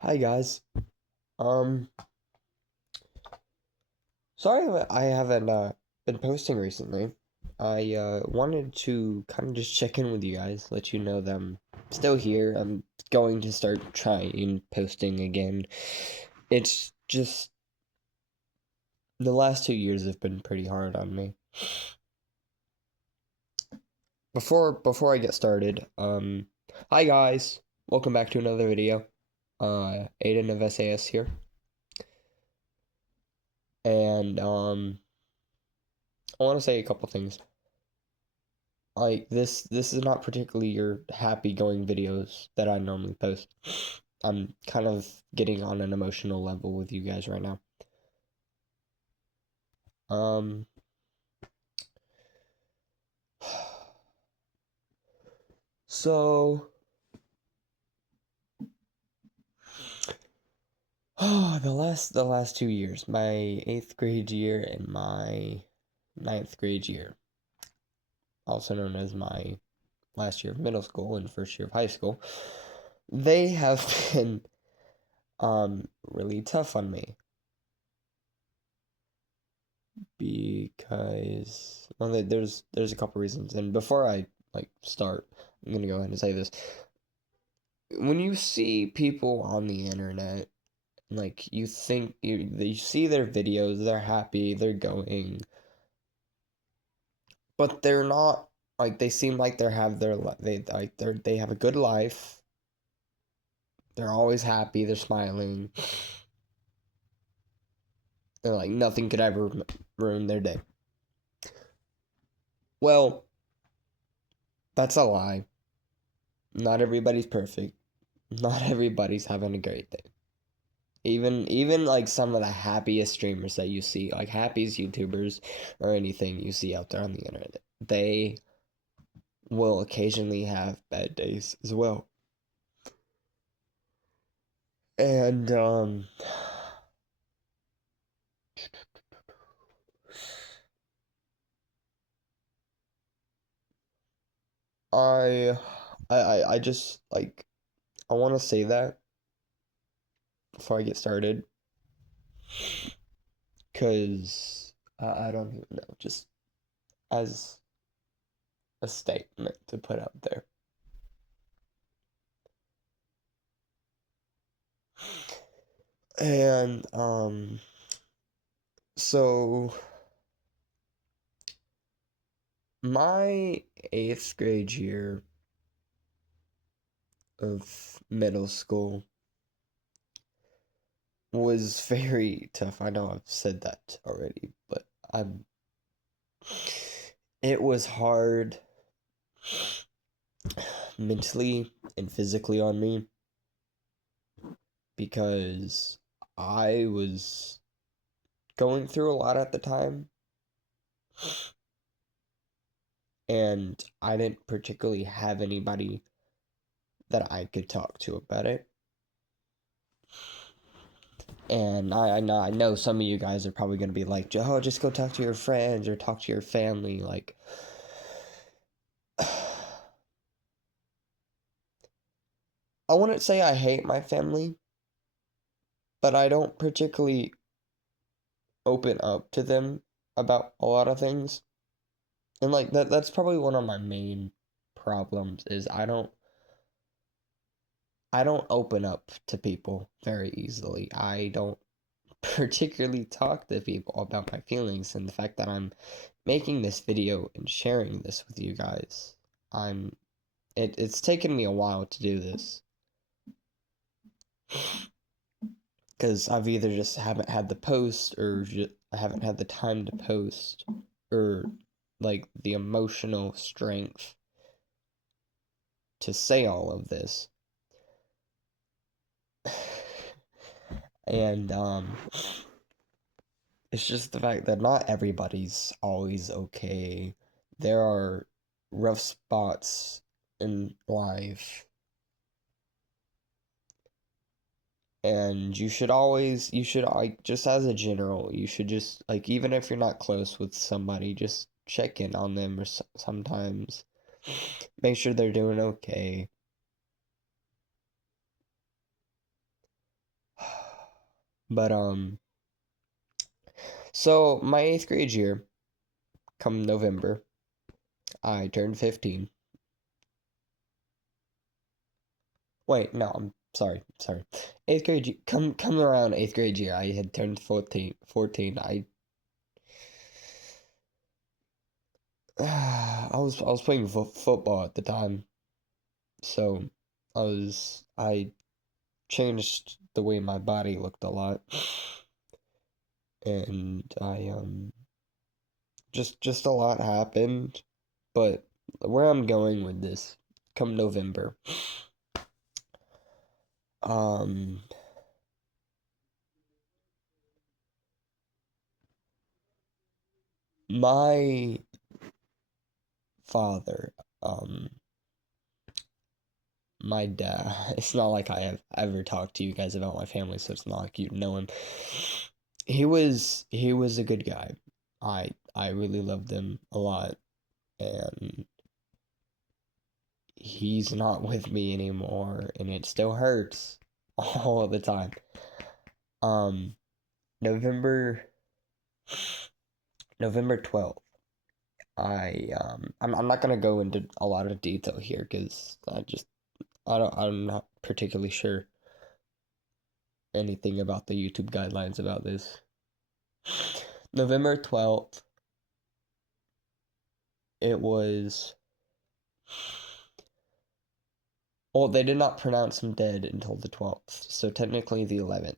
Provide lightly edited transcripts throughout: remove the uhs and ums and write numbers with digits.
Hi guys. Um, sorry I haven't been posting recently. I wanted to kind of just check in with you guys, let you know that I'm still here. I'm going to start trying posting again. It's just the last 2 years have been pretty hard on me. Before I get started, hi guys. Welcome back to another video. Aiden of SAS here. And I want to say a couple things. Like this is not particularly your happy going videos that I normally post. I'm kind of getting on an emotional level with you guys right now. Um so the last 2 years, my eighth grade year and my ninth grade year, also known as my last year of middle school and first year of high school, they have been really tough on me. Because well, there's a couple reasons, and before I start, I'm gonna go ahead and say this. When you see people on the internet, like you think you see their videos, they're happy, they're going, but they're not. Like they seem like they have a good life. They're always happy. They're smiling. They're like nothing could ever ruin their day. Well, that's a lie. Not everybody's perfect. Not everybody's having a great day. Even like some of the happiest streamers that you see, like happiest YouTubers or anything you see out there on the internet, they will occasionally have bad days as well. And I I just like I want to say that before I get started, cuz I don't even know, just as a statement to put out there. And so my eighth grade year of middle school was very tough. I know I've said that already, but I'm it was hard mentally and physically on me because I was going through a lot at the time and I didn't particularly have anybody that I could talk to about it. And I know some of you guys are probably going to be like, oh, just go talk to your friends or talk to your family. Like, I wouldn't say I hate my family, but I don't particularly open up to them about a lot of things. And like that's probably one of my main problems is I don't open up to people very easily. I don't particularly talk to people about my feelings and the fact that I'm making this video and sharing this with you guys. I'm it's taken me a while to do this because I've either just haven't had the post or I haven't had the time to post or like the emotional strength to say all of this. And it's just the fact that not everybody's always okay. There are rough spots in life. And you should like just as a general, you should just like even if you're not close with somebody, just check in on them or sometimes make sure they're doing okay. But so my 8th grade year, come November, I turned 15. Wait, no, I'm sorry. 8th grade, come around 8th grade year, I had turned 14. I was playing football at the time, so I changed the way my body looked a lot, and I just a lot happened. But where I'm going with this, come November, um, my father, um, my dad, it's not like I have ever talked to you guys about my family, so it's not like you know him. He was a good guy. I really loved him a lot, and he's not with me anymore, and it still hurts all the time. Um, November November 12th. I'm not gonna go into a lot of detail here because I'm not particularly sure anything about the YouTube guidelines about this. November 12th, it was, well, they did not pronounce him dead until the 12th, so technically the 11th.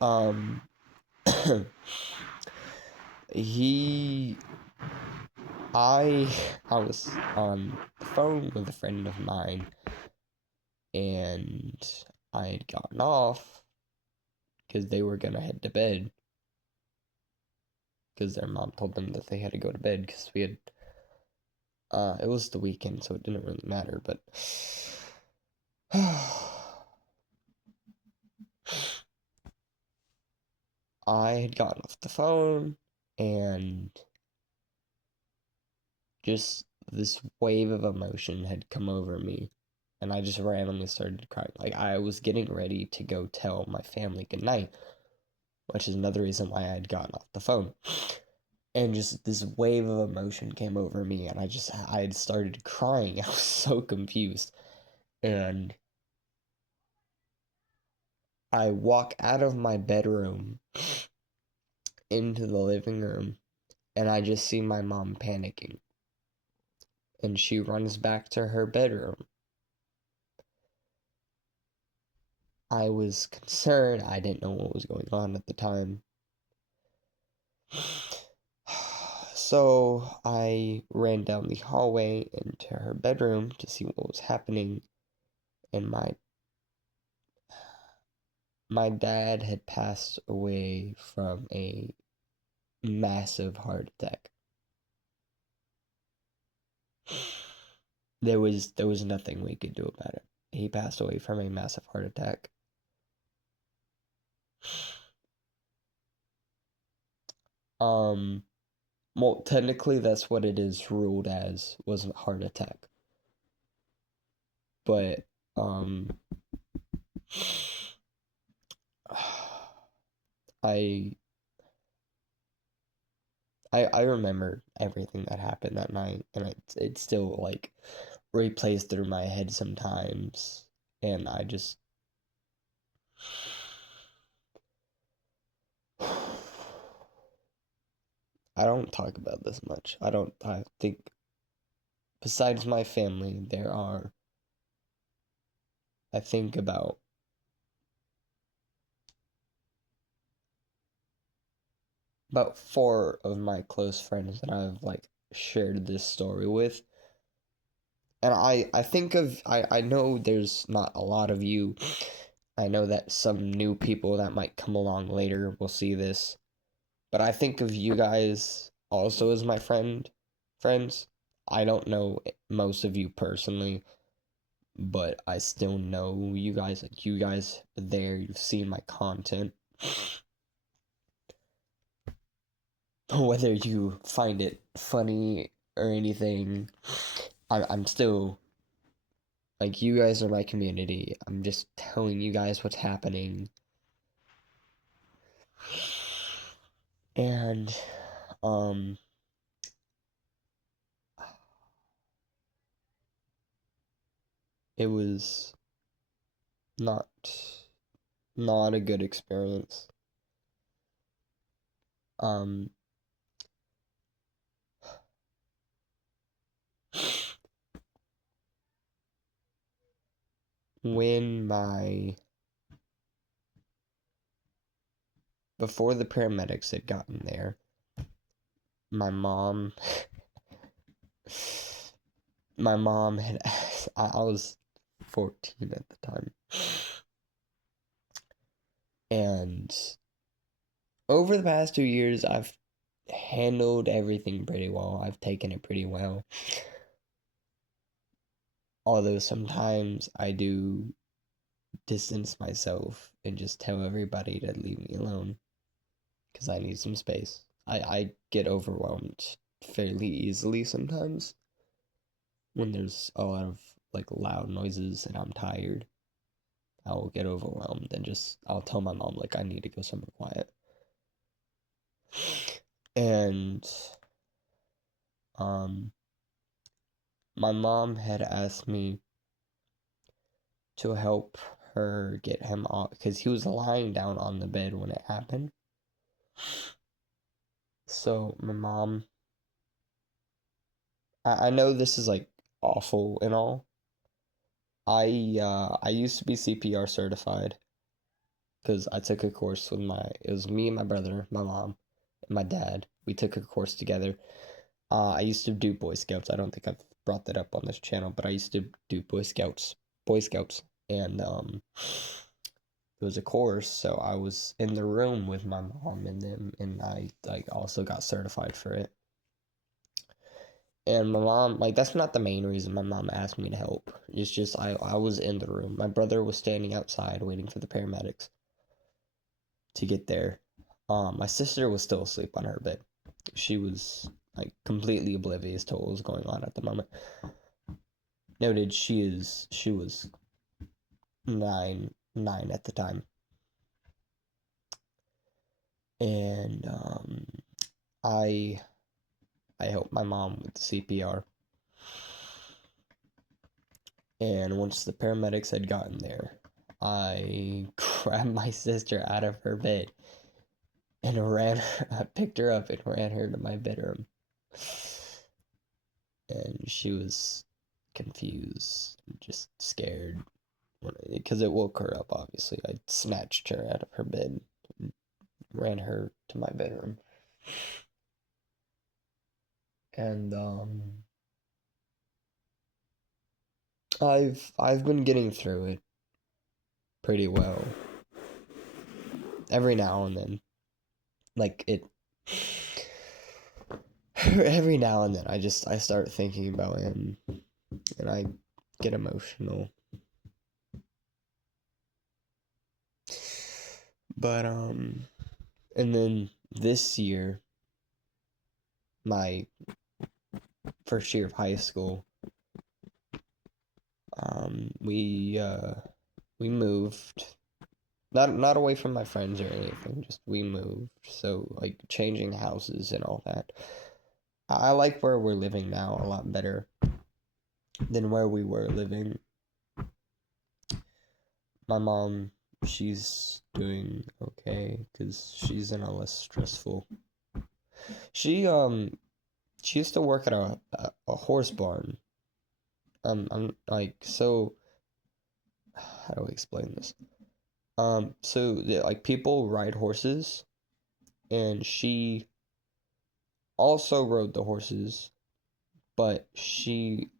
Um, he, I was on the phone with a friend of mine, and I had gotten off because they were gonna head to bed because their mom told them that they had to go to bed because we had it was the weekend, so it didn't really matter, but I had gotten off the phone, and just this wave of emotion had come over me, and I just randomly started crying. Like, I was getting ready to go tell my family goodnight, which is another reason why I had gotten off the phone. And just this wave of emotion came over me, and I had started crying. I was so confused. And I walk out of my bedroom into the living room, and I just see my mom panicking. And she runs back to her bedroom. I was concerned. I didn't know what was going on at the time. So I ran down the hallway into her bedroom to see what was happening, and my dad had passed away from a massive heart attack. There was nothing we could do about it. He passed away from a massive heart attack. Um, well, technically that's what it is ruled as, was a heart attack. But um I I remember everything that happened that night, and it still like replays through my head sometimes, and I don't talk about this much. I think besides my family, I think about four of my close friends that I've like shared this story with. And I think I know there's not a lot of you. I know that some new people that might come along later will see this. But I think of you guys also as my friends. I don't know most of you personally, but I still know you guys. Like, you guys are there, you've seen my content. Whether you find it funny or anything, I'm still Like, you guys are my community. I'm just telling you guys what's happening. And, it was not not a good experience. Um, when before the paramedics had gotten there, my mom, my mom had asked, I was 14 at the time, and over the past 2 years, I've handled everything pretty well. I've taken it pretty well. Although sometimes I do distance myself and just tell everybody to leave me alone because I need some space. I get overwhelmed fairly easily sometimes when there's a lot of like loud noises and I'm tired. I will get overwhelmed and just I'll tell my mom like I need to go somewhere quiet. And um my mom had asked me to help her get him off because he was lying down on the bed when it happened. So my mom, I know this is like awful and all. I used to be CPR certified because I took a course with it was me and my brother, my mom, and my dad. We took a course together. I used to do Boy Scouts. I don't think I've brought that up on this channel, but I used to do Boy Scouts, and it was a course, so I was in the room with my mom and them, and I like also got certified for it. And my mom, like, that's not the main reason my mom asked me to help. It's just I was in the room. My brother was standing outside waiting for the paramedics to get there. My sister was still asleep on her bed. She was like completely oblivious to what was going on at the moment. Noted she was nine at the time. And I helped my mom with the CPR. And once the paramedics had gotten there, I grabbed my sister out of her bed and I picked her up and ran her to my bedroom. And she was confused, just scared, because it woke her up, obviously. I snatched her out of her bed and ran her to my bedroom. And, I've been getting through it pretty well. Every now and then. Like, every now and then I start thinking about him and I get emotional. But and then this year, my first year of high school, we moved, not away from my friends or anything, just we moved. So like changing houses and all that. I like where we're living now a lot better than where we were living. My mom, she's doing okay because she's in a less stressful. She used to work at a horse barn. I'm like, so how do I explain this? So like people ride horses, and she also rode the horses, but she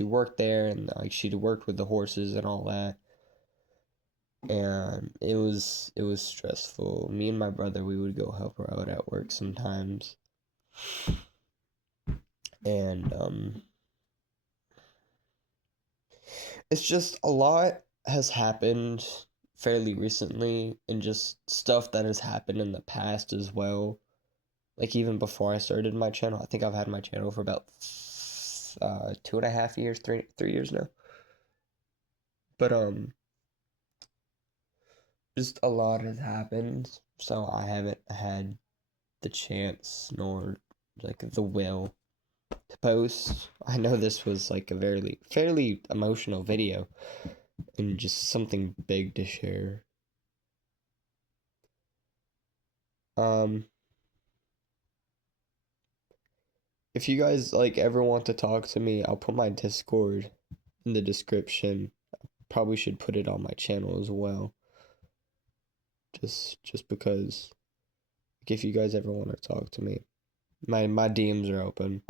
worked there and like she'd worked with the horses and all that. And it was stressful. Me and my brother, we would go help her out at work sometimes. And it's just a lot has happened fairly recently, and just stuff that has happened in the past as well. Like even before I started my channel, I think I've had my channel for about past 2.5 years, 3 years now. But just a lot has happened, so I haven't had the chance nor like the will to post. I know this was like a very fairly emotional video and just something big to share. If you guys like ever want to talk to me, I'll put my Discord in the description. Probably should put it on my channel as well. Just because like, if you guys ever want to talk to me, my DMs are open.